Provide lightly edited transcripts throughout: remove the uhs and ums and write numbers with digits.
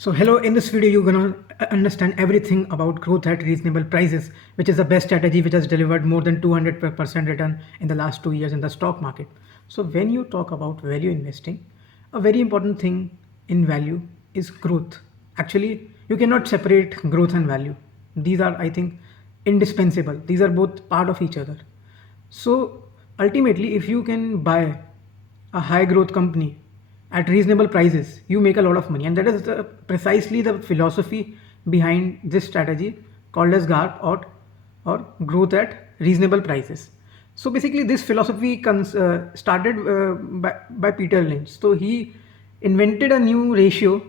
So hello, in this video you're gonna understand everything about growth at reasonable prices, which is the best strategy which has delivered more than 200% return in the last 2 years in the stock market. So when you talk about value investing, a very important thing in value is growth. Actually, you cannot separate growth and value. These are, I think, indispensable. These are both part of each other. So ultimately, if you can buy a high growth company at reasonable prices, you make a lot of money. And that is precisely the philosophy behind this strategy called as GARP, or growth at reasonable prices. So basically, this philosophy started by Peter Lynch. So he invented a new ratio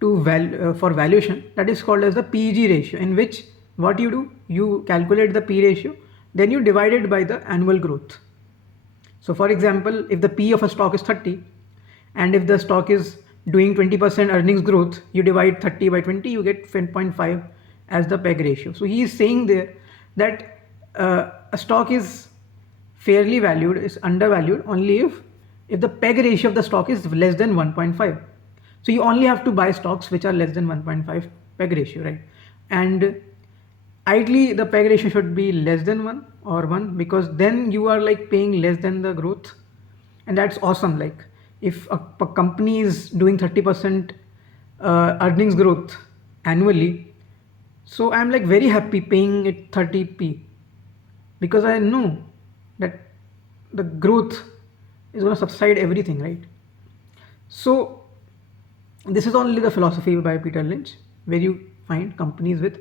for valuation, that is called as the PEG ratio, in which what you do, you calculate the P ratio, then you divide it by the annual growth. So for example, if the P of a stock is 30 and if the stock is doing 20% earnings growth, you divide 30 by 20, you get 10.5 as the PEG ratio. So he is saying there that a stock is fairly valued, is undervalued only if the PEG ratio of the stock is less than 1.5. So you only have to buy stocks which are less than 1.5 PEG ratio, right? And ideally the PEG ratio should be less than 1 or 1, because then you are like paying less than the growth, and that's awesome. Like if a company is doing 30% earnings growth annually, so I'm like very happy paying it 30p, because I know that the growth is going to subside everything, right? So this is only the philosophy by Peter Lynch, where you find companies with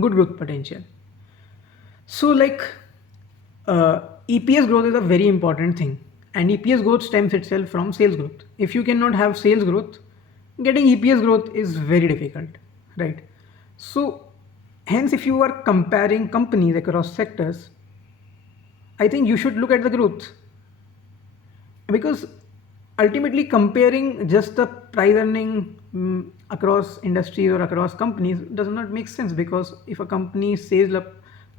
good growth potential. So like EPS growth is a very important thing, and EPS growth stems itself from sales growth. If you cannot have sales growth, getting EPS growth is very difficult, right? So hence, if you are comparing companies across sectors, I think you should look at the growth, because ultimately comparing just the price earning across industries or across companies does not make sense, because if a company says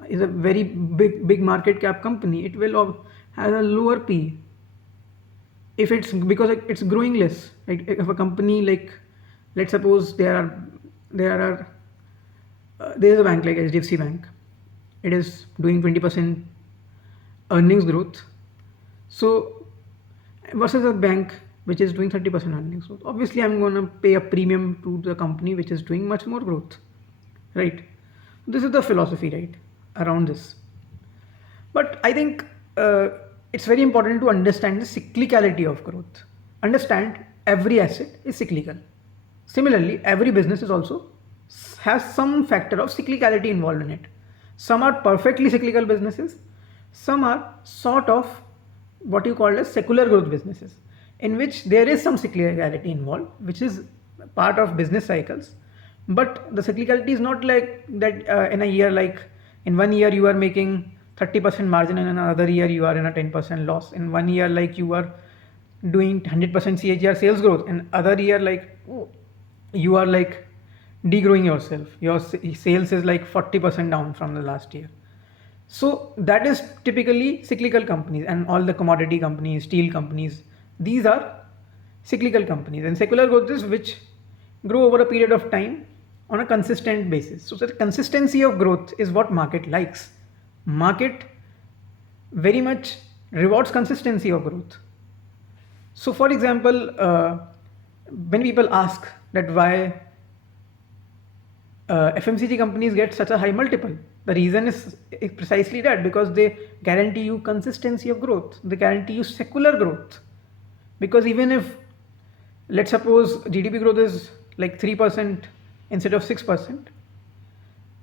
is a very big market cap company, it will have a lower P if it's because it's growing less, right? If a company, like, let's suppose there is a bank like HDFC Bank, it is doing 20% earnings growth, so versus a bank which is doing 30% earnings growth, obviously I'm going to pay a premium to the company which is doing much more growth, right? This is the philosophy, right, around this. But I think it's very important to understand the cyclicality of growth. Understand every asset is cyclical. Similarly, every business is also has some factor of cyclicality involved in it. Some are perfectly cyclical businesses, some are sort of what you call as secular growth businesses, in which there is some cyclicality involved, which is part of business cycles. But the cyclicality is not like that in a year, like in one year you are making 30% margin and in another year you are in a 10% loss. In one year, like, you are doing 100% CAGR sales growth, and other year, like, you are like degrowing yourself, your sales is like 40% down from the last year. So that is typically cyclical companies, and all the commodity companies, steel companies, these are cyclical companies. And secular growth is which grow over a period of time on a consistent basis. So the consistency of growth is what market likes. Market very much rewards consistency of growth. So for example, when people ask that why FMCG companies get such a high multiple, the reason is precisely that, because they guarantee you consistency of growth, they guarantee you secular growth. Because even if, let's suppose, GDP growth is like 3% instead of 6%,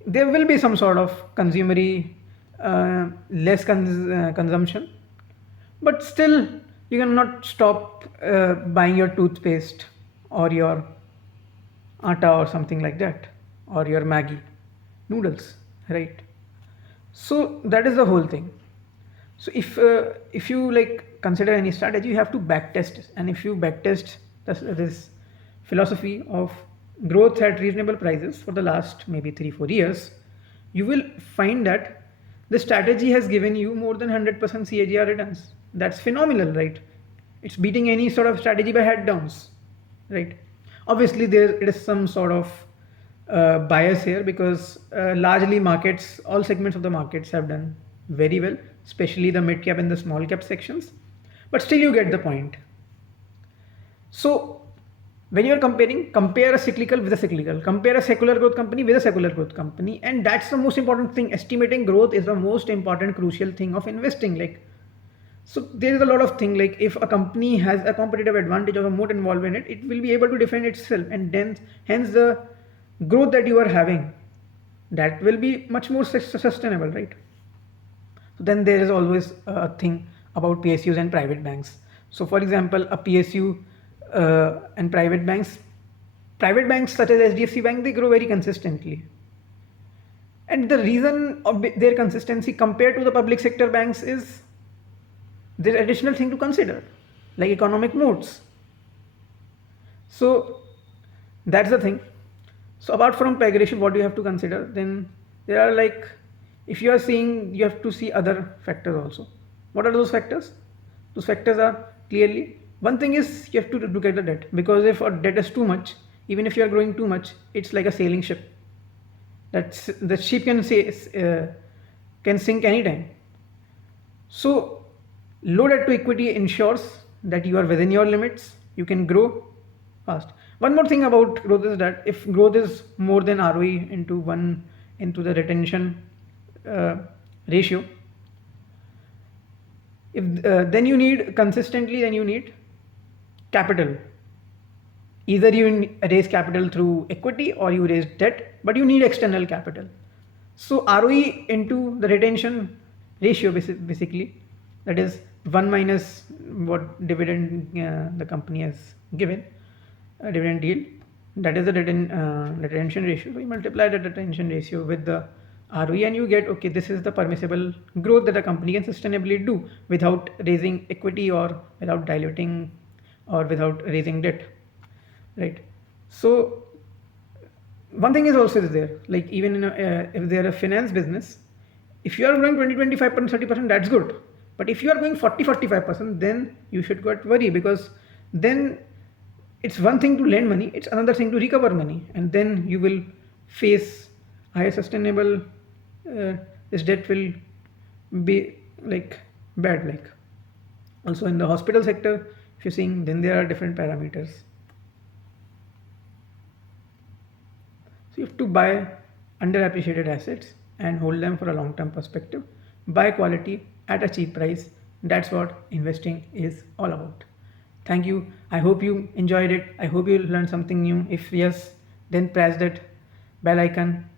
there will be some sort of consumery less consumption, but still you cannot stop buying your toothpaste or your atta or something like that, or your Maggi noodles, right? So that is the whole thing. So if you like consider any strategy, you have to backtest it. And if you backtest this philosophy of growth at reasonable prices for the last maybe 3-4 years, you will find that the strategy has given you more than 100% CAGR returns. That's phenomenal, right? It's beating any sort of strategy by head downs, right? Obviously there is some sort of bias here, because largely markets, all segments of the markets have done very well, especially the mid cap and the small cap sections, but still you get the point. So when you're comparing, compare a cyclical with a cyclical, compare a secular growth company with a secular growth company, and that's the most important thing. Estimating growth is the most important crucial thing of investing. Like, so there is a lot of thing, like if a company has a competitive advantage or a moat involved in it, it will be able to defend itself, and then hence the growth that you are having, that will be much more sustainable, right? So then there is always a thing about PSUs and private banks. So for example, a PSU and private banks such as HDFC Bank, they grow very consistently. And the reason of their consistency compared to the public sector banks is there's additional thing to consider, like economic moats. So that's the thing. So apart from peg ratio, what you have to consider, then there are, like, if you are seeing, you have to see other factors also. What are those factors? Those factors are clearly, one thing is you have to look at the debt, because if a debt is too much, even if you are growing too much, it's like a sailing ship. That's, the ship can sink anytime. So low debt to equity ensures that you are within your limits, you can grow fast. One more thing about growth is that if growth is more than ROE into one, into the retention ratio, if then you need consistently, then you need capital. Either you raise capital through equity or you raise debt, but you need external capital. So ROE into the retention ratio, basically, that is 1 minus what dividend the company has given, dividend yield, that is the retention ratio. So you multiply the retention ratio with the ROE and you get, okay, this is the permissible growth that a company can sustainably do without raising equity or without diluting or without raising debt, right? So one thing is also there, like even in if they're a finance business, if you are growing 20-25%, 30%, that's good. But if you are going 40-45%, then you should get worry, because then it's one thing to lend money, it's another thing to recover money, and then you will face higher sustainable, this debt will be like bad. Like also in the hospital sector, if you're seeing, then there are different parameters. So you have to buy underappreciated assets and hold them for a long-term perspective. Buy quality at a cheap price. That's what investing is all about. Thank you. I hope you enjoyed it. I hope you learned something new. If yes, then press that bell icon